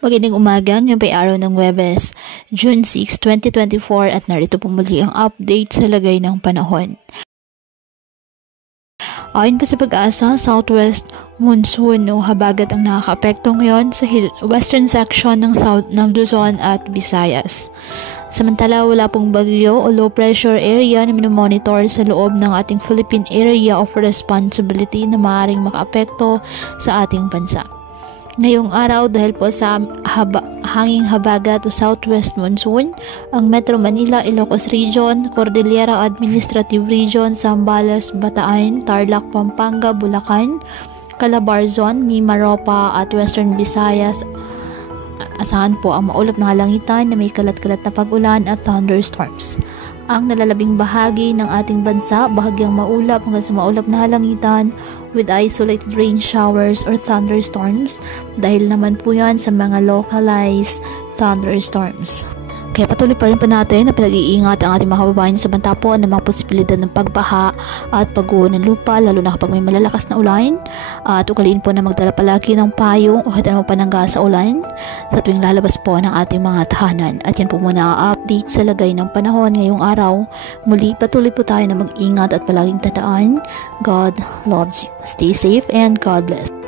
Magandang umaga, ngayon ay araw ng Huwebes, June 6, 2024 at narito po muli ang update sa lagay ng panahon. Ayon pa sa Pag-asa, southwest monsoon o habagat ang nakakaapekto ngayon sa western section ng Luzon at Visayas. Samantala, wala pong bagyo o low pressure area na minomonitor sa loob ng ating Philippine Area of Responsibility na maaaring makaapekto sa ating bansa. Ngayong araw, dahil po sa hanging habagat o southwest monsoon, ang Metro Manila, Ilocos Region, Cordillera Administrative Region, Zambales, Bataan, Tarlac, Pampanga, Bulacan, Calabarzon, Mimaropa at Western Visayas, asahan po ang maulap na kalangitan na may kalat-kalat na pag-ulan at thunderstorms. Ang nalalabing bahagi ng ating bansa, bahagyang maulap hanggang sa maulap na halangitan with isolated rain showers or thunderstorms dahil naman po yan sa mga localized thunderstorms. Kaya patuloy pa rin po natin na pinag-iingat ang ating mga kababayan sa banta po ng mga posibilidad ng pagbaha at pagguho ng lupa, lalo na kapag may malalakas na ulan. At ugaliin po na magdala palagi ng payong o hatan mo panangga sa ulan sa tuwing lalabas po ng ating mga tahanan. At yan po muna ang update sa lagay ng panahon ngayong araw. Muli patuloy po tayo na mag-ingat at palaging tandaan, God loves you. Stay safe and God bless.